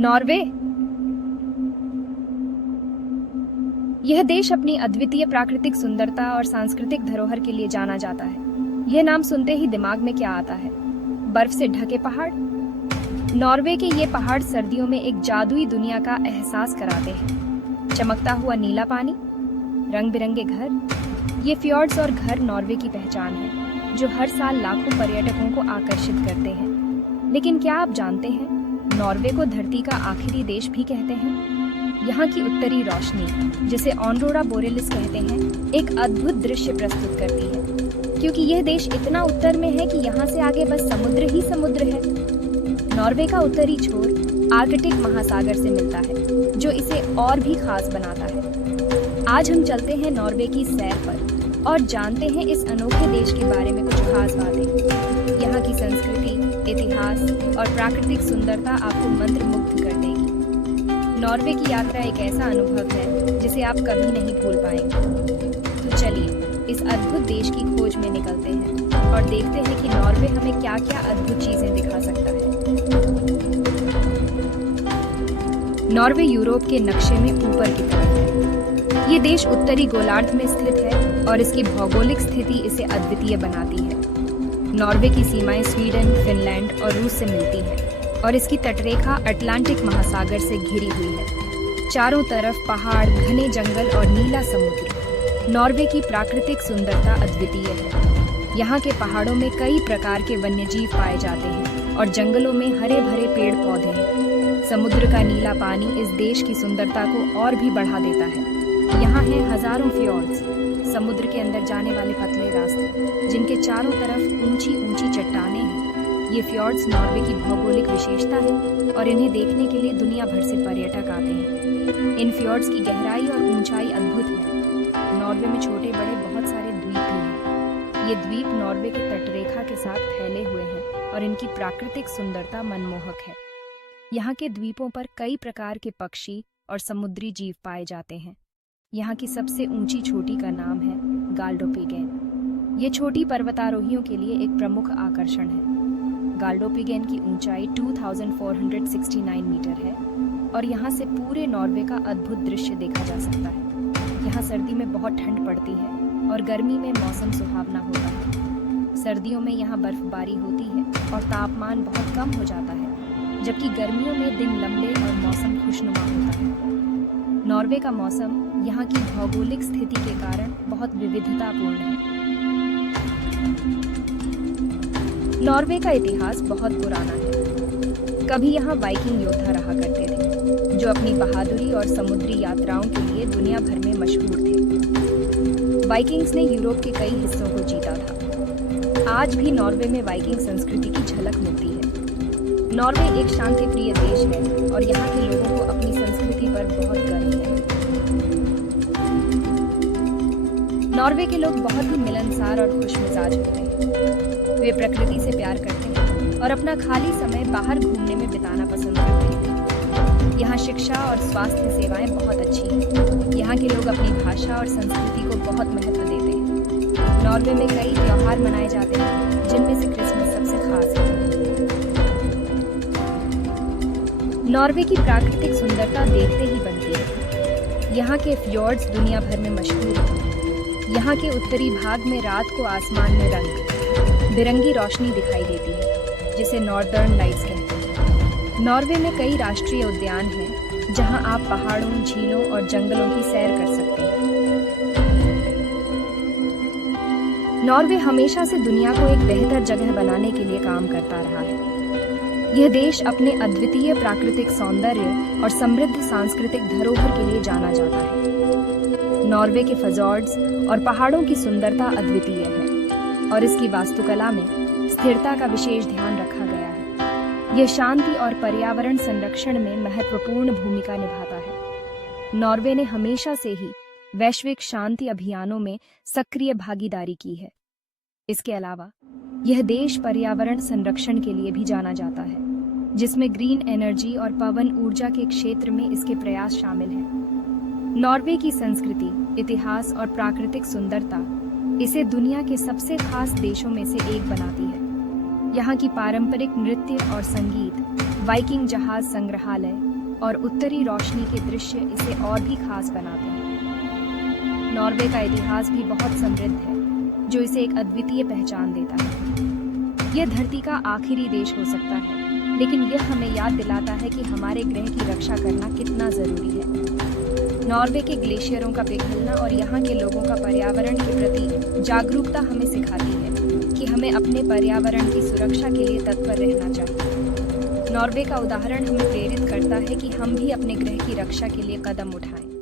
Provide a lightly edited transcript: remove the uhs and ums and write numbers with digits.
Norway. यह देश अपनी अद्वितीय प्राकृतिक सुंदरता और सांस्कृतिक धरोहर के लिए जाना जाता है। यह नाम सुनते ही दिमाग में क्या आता है? बर्फ से ढके पहाड़। नॉर्वे के ये पहाड़ सर्दियों में एक जादुई दुनिया का एहसास कराते हैं। चमकता हुआ नीला पानी, रंग बिरंगे घर। ये फ्योर्ड्स और घर नॉर्वे की पहचान है, जो हर साल लाखों पर्यटकों को आकर्षित करते हैं। लेकिन क्या आप जानते हैं, नॉर्वे को धरती का आखिरी देश भी कहते हैं। यहाँ की उत्तरी रोशनी, जिसे ऑरोरा बोरेलिस कहते हैं, एक अद्भुत दृश्य प्रस्तुत करती है, क्योंकि यह देश इतना उत्तर में है कि यहाँ से आगे बस समुद्र ही समुद्र है। नॉर्वे का उत्तरी छोर आर्कटिक महासागर से मिलता है, जो इसे और भी खास बनाता है। आज हम चलते हैं नॉर्वे की सैर पर और जानते हैं इस अनोखे देश के बारे में कुछ खास बातें। यहाँ की संस्कृति, इतिहास और प्राकृतिक सुंदरता आपको मंत्रमुग्ध कर देगी। नॉर्वे की यात्रा एक ऐसा अनुभव है जिसे आप कभी नहीं भूल पाएंगे। तो चलिए इस अद्भुत देश की खोज में निकलते हैं और देखते हैं कि नॉर्वे हमें क्या क्या अद्भुत चीजें दिखा सकता है। नॉर्वे यूरोप के नक्शे में ऊपर की तरफ है। ये देश उत्तरी गोलार्ध में स्थित है और इसकी भौगोलिक स्थिति इसे अद्वितीय बनाती है। नॉर्वे की सीमाएं स्वीडन, फिनलैंड और रूस से मिलती हैं और इसकी तटरेखा अटलांटिक महासागर से घिरी हुई है। चारों तरफ पहाड़, घने जंगल और नीला समुद्र। नॉर्वे की प्राकृतिक सुंदरता अद्वितीय है। यहाँ के पहाड़ों में कई प्रकार के वन्यजीव पाए जाते हैं और जंगलों में हरे भरे पेड़ पौधे हैं। समुद्र का नीला पानी इस देश की सुंदरता को और भी बढ़ा देता है। यहाँ हैं हजारों फ्योर्ड्स, समुद्र के अंदर जाने वाले पतले रास्ते, जिनके चारों तरफ ऊंची ऊंची चट्टानें हैं। ये फ्योर्ड्स नॉर्वे की भौगोलिक विशेषता है और इन्हें देखने के लिए दुनिया भर से पर्यटक आते हैं। इन फ्योर्ड्स की गहराई और ऊंचाई अद्भुत है। नॉर्वे में छोटे बड़े बहुत सारे द्वीप भी हैं। ये द्वीप नॉर्वे के तटरेखा के साथ फैले हुए हैं और इनकी प्राकृतिक सुंदरता मनमोहक है। यहाँ के द्वीपों पर कई प्रकार के पक्षी और समुद्री जीव पाए जाते हैं। यहाँ की सबसे ऊंची चोटी का नाम है गाल्डोपिगेन। ये छोटी पर्वतारोहियों के लिए एक प्रमुख आकर्षण है। गाल्डोपिगेन की ऊंचाई 2469 मीटर है और यहाँ से पूरे नॉर्वे का अद्भुत दृश्य देखा जा सकता है। यहाँ सर्दी में बहुत ठंड पड़ती है और गर्मी में मौसम सुहावना होता है। सर्दियों में यहाँ बर्फबारी होती है और तापमान बहुत कम हो जाता है, जबकि गर्मियों में दिन लंबे और मौसम खुशनुमा होता है। नॉर्वे का मौसम यहाँ की भौगोलिक स्थिति के कारण बहुत विविधतापूर्ण है। नॉर्वे का इतिहास बहुत पुराना है। कभी यहाँ वाइकिंग योद्धा रहा करते थे, जो अपनी बहादुरी और समुद्री यात्राओं के लिए दुनिया भर में मशहूर थे। वाइकिंग्स ने यूरोप के कई हिस्सों को जीता था। आज भी नॉर्वे में वाइकिंग संस्कृति की झलक मिलती है। नॉर्वे एक शांतिप्रिय देश है और यहाँ के लोगों को अपनी संस्कृति पर बहुत गर्व है। नॉर्वे के लोग बहुत ही मिलनसार और खुशमिजाज होते हैं। वे प्रकृति से प्यार करते हैं और अपना खाली समय बाहर घूमने में बिताना पसंद करते हैं। यहाँ शिक्षा और स्वास्थ्य सेवाएं बहुत अच्छी हैं। यहाँ के लोग अपनी भाषा और संस्कृति को बहुत महत्व देते हैं। नॉर्वे में कई त्योहार मनाए जाते हैं, जिनमें से क्रिसमस सबसे खास है। नॉर्वे की प्राकृतिक सुंदरता देखते ही बनती है। यहाँ के फ्योर्ड्स दुनिया भर में मशहूर हैं। यहाँ के उत्तरी भाग में रात को आसमान में रंग बिरंगी रोशनी दिखाई देती है, जिसे नॉर्दर्न लाइट्स कहते हैं। नॉर्वे में कई राष्ट्रीय उद्यान हैं, जहाँ आप पहाड़ों, झीलों और जंगलों की सैर कर सकते हैं। नॉर्वे हमेशा से दुनिया को एक बेहतर जगह बनाने के लिए काम करता रहा है। यह देश अपने अद्वितीय प्राकृतिक सौंदर्य और समृद्ध सांस्कृतिक धरोहर के लिए जाना जाता है। नॉर्वे के fjords और पहाड़ों की सुंदरता अद्वितीय है और इसकी वास्तुकला में स्थिरता का विशेष ध्यान रखा गया है। यह शांति और पर्यावरण संरक्षण में महत्वपूर्ण भूमिका निभाता है। नॉर्वे ने हमेशा से ही वैश्विक शांति अभियानों में सक्रिय भागीदारी की है। इसके अलावा यह देश पर्यावरण संरक्षण के लिए भी जाना जाता है, जिसमें ग्रीन एनर्जी और पवन ऊर्जा के क्षेत्र में इसके प्रयास शामिल हैं। नॉर्वे की संस्कृति, इतिहास और प्राकृतिक सुंदरता इसे दुनिया के सबसे खास देशों में से एक बनाती है। यहाँ की पारंपरिक नृत्य और संगीत, वाइकिंग जहाज संग्रहालय और उत्तरी रोशनी के दृश्य इसे और भी खास बनाते हैं। नॉर्वे का इतिहास भी बहुत समृद्ध है, जो इसे एक अद्वितीय पहचान देता है। यह धरती का आखिरी देश हो सकता है, लेकिन यह हमें याद दिलाता है कि हमारे ग्रह की रक्षा करना कितना जरूरी है। नॉर्वे के ग्लेशियरों का पिघलना और यहाँ के लोगों का पर्यावरण के प्रति जागरूकता हमें सिखाती है कि हमें अपने पर्यावरण की सुरक्षा के लिए तत्पर रहना चाहिए। नॉर्वे का उदाहरण हमें प्रेरित करता है कि हम भी अपने ग्रह की रक्षा के लिए कदम उठाएं।